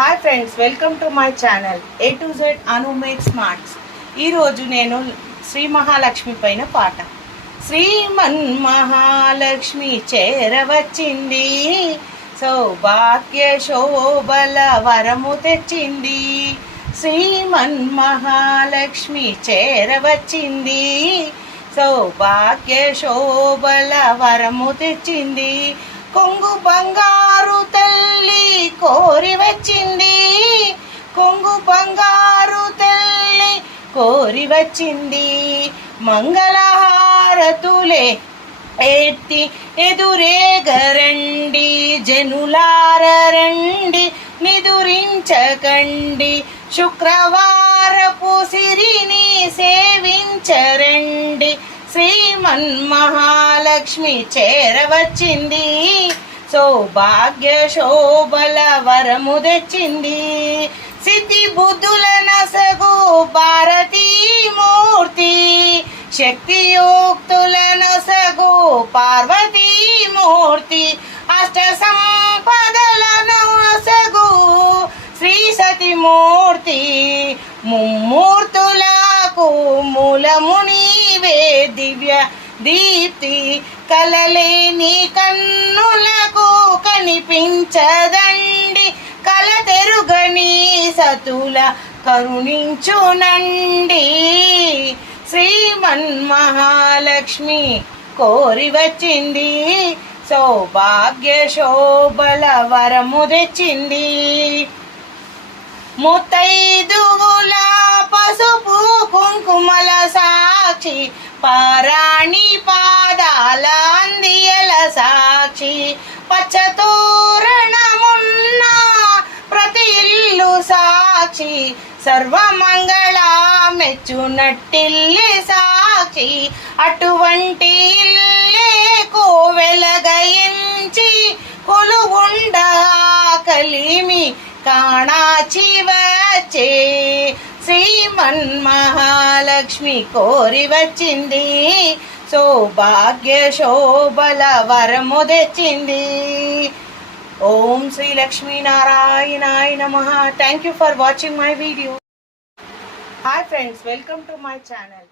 Hi friends welcome to my channel A to Z Anu make smarts ఈరోజు నేను శ్రీ మహాలక్ష్మి పైన పాట. శ్రీమన్ మహాలక్ష్మి చేరవచ్చింది సౌభాగ్య శోభల వరము తెచ్చింది. శ్రీమన్ మహాలక్ష్మి చేరవచ్చింది సౌభాగ్య శోభల వరము తెచ్చింది. కొంగు బంగారు తల్లి కోరి వచ్చింది. కొంగు బంగారు తల్లి కోరి వచ్చింది. మంగళహారతులే ఎత్తి ఎదురేగరండి. జనులారండి నిదురించకండి. శుక్రవారపు సిరిని సేవించరండి. శ్రీమన్ మహాలక్ష్మి చేరవచ్చింది. సౌభాగ్య శోభల వరము తెచ్చింది. సిద్ధి బుద్ధుల నసగు భారతీ మూర్తి. శక్తియోక్తుల నసగు పార్వతీ మూర్తి. అష్ట సంపదల నసగు శ్రీ సతి మూర్తి. ముమ్మూర్తులకు మూలముని వే దివ్య దీప్తి కలలేని కన్నులకు కనిపించదండి. కల తెరుగని సతుల కరుణించునండి. శ్రీమన్ మహాలక్ష్మి కోరి వచ్చింది. సౌభాగ్య శోభల వరము తెచ్చింది. ముత్తైదువుల పసుపు కుంకుమల సాక్షి పారాణి పాదాల అందియల సాక్షి. పచ్చతోరణమున్న ప్రతి ఇల్లు సాక్షి. సర్వమంగళ మెచ్చునట్టిల్లి సాక్షి. అటువంటి ఇల్లే కోవెలగయించి కొలువుండ కలిమి కాణాచి వచ్చే శ్రీమన్ మహాలక్ష్మి కోరి వచ్చింది. సౌభాగ్య శోభల వరము తెచ్చింది ఓం శ్రీ లక్ష్మీనారాయణాయ నమ. Thank you for watching my video hi friends welcome to my channel